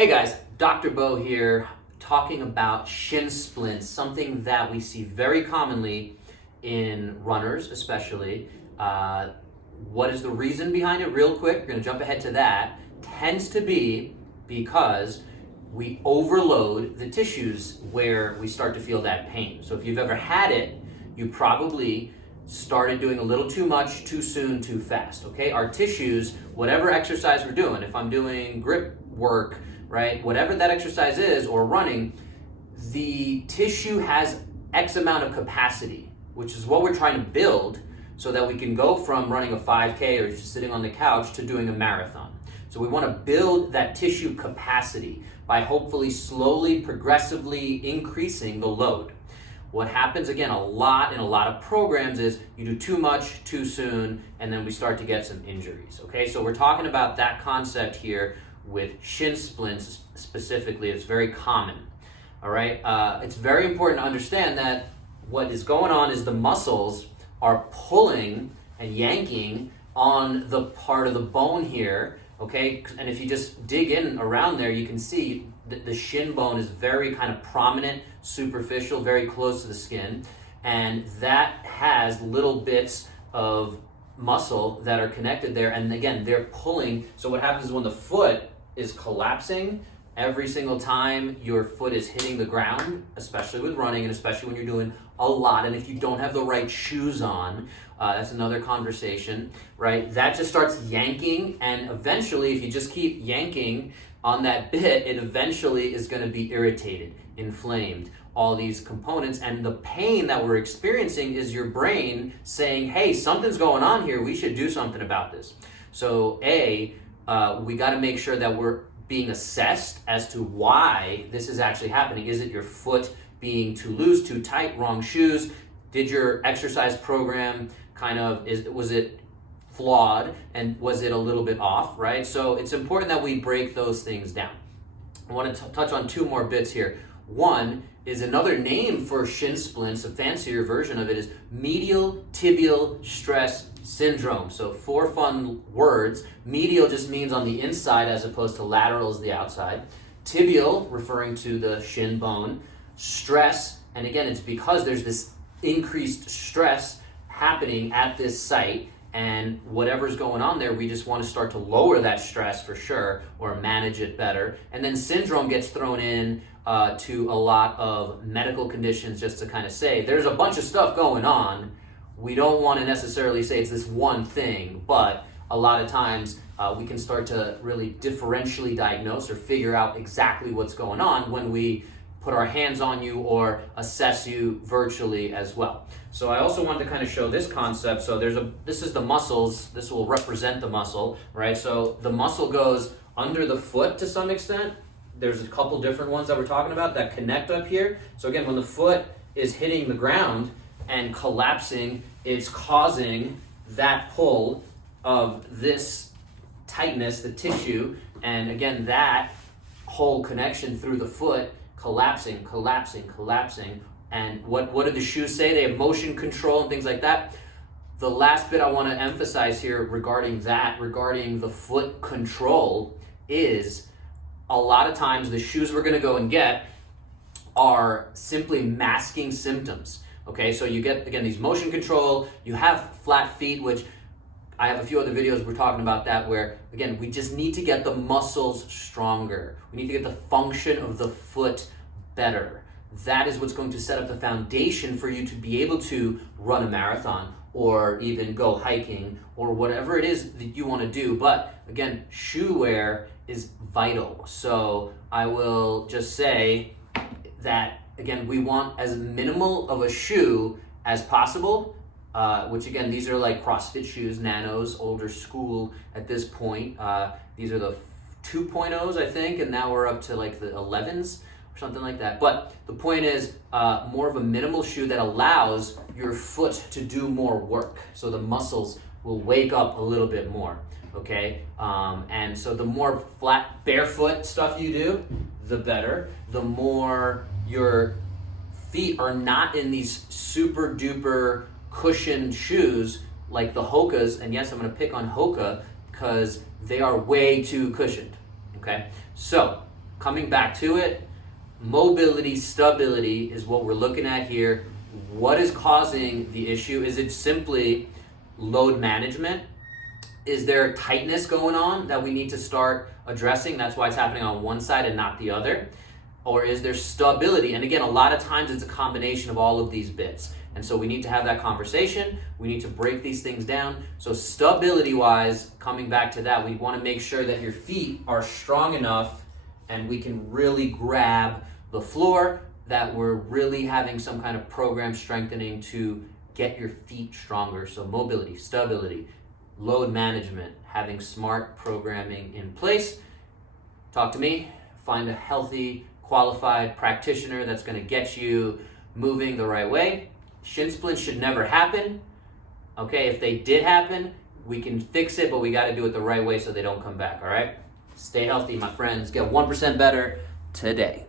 Hey guys, Dr. Bo here, talking about shin splints, something that we see very commonly in runners especially. What is the reason behind it? Real quick, we're going to jump ahead to that. Tends to be because we overload the tissues where we start to feel that pain. So if you've ever had it, you probably started doing a little too much, too soon, too fast, okay? Our tissues, whatever exercise we're doing, if I'm doing grip work, right, whatever that exercise is, or running, the tissue has X amount of capacity, which is what we're trying to build so that we can go from running a 5K or just sitting on the couch to doing a marathon. So we want to build that tissue capacity by hopefully slowly, progressively increasing the load. What happens, again, in a lot of programs is you do too much, too soon, and then we start to get some injuries, okay? So we're talking about that concept here with shin splints specifically. It's very common, all right? It's very important to understand that what is going on is the muscles are pulling and yanking on the part of the bone here, okay? And if you just dig in around there, you can see that the shin bone is very kind of prominent, superficial, very close to the skin, and that has little bits of muscle that are connected there, and again, they're pulling. So what happens is when the foot is collapsing, every single time your foot is hitting the ground, especially with running and especially when you're doing a lot, and if you don't have the right shoes on, that's another conversation, right? That just starts yanking, and eventually if you just keep yanking on that bit, it eventually is going to be irritated, inflamed, all these components, and the pain that we're experiencing is your brain saying, hey, something's going on here, we should do something about this. So we got to make sure that we're being assessed as to why this is actually happening. Is it your foot being too loose, too tight, wrong shoes? Did your exercise program was it flawed, and was it a little bit off, right? So it's important that we break those things down. I want to touch on two more bits here. One is another name for shin splints, a fancier version of it is medial tibial stress syndrome. So 4 fun words. Medial just means on the inside as opposed to lateral is the outside. Tibial, referring to the shin bone. Stress, and again, it's because there's this increased stress happening at this site, and whatever's going on there, we just want to start to lower that stress for sure, or manage it better. And then syndrome gets thrown in to a lot of medical conditions, just to kind of say there's a bunch of stuff going on. We don't want to necessarily say it's this one thing, but a lot of times we can start to really differentially diagnose or figure out exactly what's going on when we put our hands on you or assess you virtually as well. So I also wanted to kind of show this concept. So this is the muscles. This will represent the muscle, right? So the muscle goes under the foot to some extent. There's a couple different ones that we're talking about that connect up here. So again, when the foot is hitting the ground and collapsing, it's causing that pull of this tightness, the tissue, and again, that whole connection through the foot collapsing. And what did the shoes say? They have motion control and things like that. The last bit I want to emphasize here regarding the foot control, is a lot of times the shoes we're going to go and get are simply masking symptoms. Okay, so you get, again, these motion control, you have flat feet, which I have a few other videos we're talking about that, where, again, we just need to get the muscles stronger. We need to get the function of the foot better. That is what's going to set up the foundation for you to be able to run a marathon or even go hiking or whatever it is that you want to do. But again, shoe wear is vital. So I will just say that, again, we want as minimal of a shoe as possible, which again, these are like CrossFit shoes, Nanos, older school at this point. These are the 2.0s, I think, and now we're up to like the 11s or something like that. But the point is more of a minimal shoe that allows your foot to do more work. So the muscles will wake up a little bit more, okay? And so the more flat, barefoot stuff you do, the better. The more your feet are not in these super duper cushioned shoes like the Hokas, and yes, I'm going to pick on Hoka because they are way too cushioned, okay? So coming back to it, mobility, stability is what we're looking at here. What is causing the issue? Is it simply load management? Is there tightness going on that we need to start addressing? That's why it's happening on one side and not the other. Or is there stability? And again, a lot of times it's a combination of all of these bits. And so we need to have that conversation. We need to break these things down. So stability wise, coming back to that, we want to make sure that your feet are strong enough and we can really grab the floor, that we're really having some kind of program strengthening to get your feet stronger. So mobility, stability, load management, having smart programming in place. Talk to me, find a healthy, qualified practitioner that's going to get you moving the right way. Shin splints should never happen. Okay, if they did happen, we can fix it, but we got to do it the right way so they don't come back, all right? Stay healthy, my friends. Get 1% better today.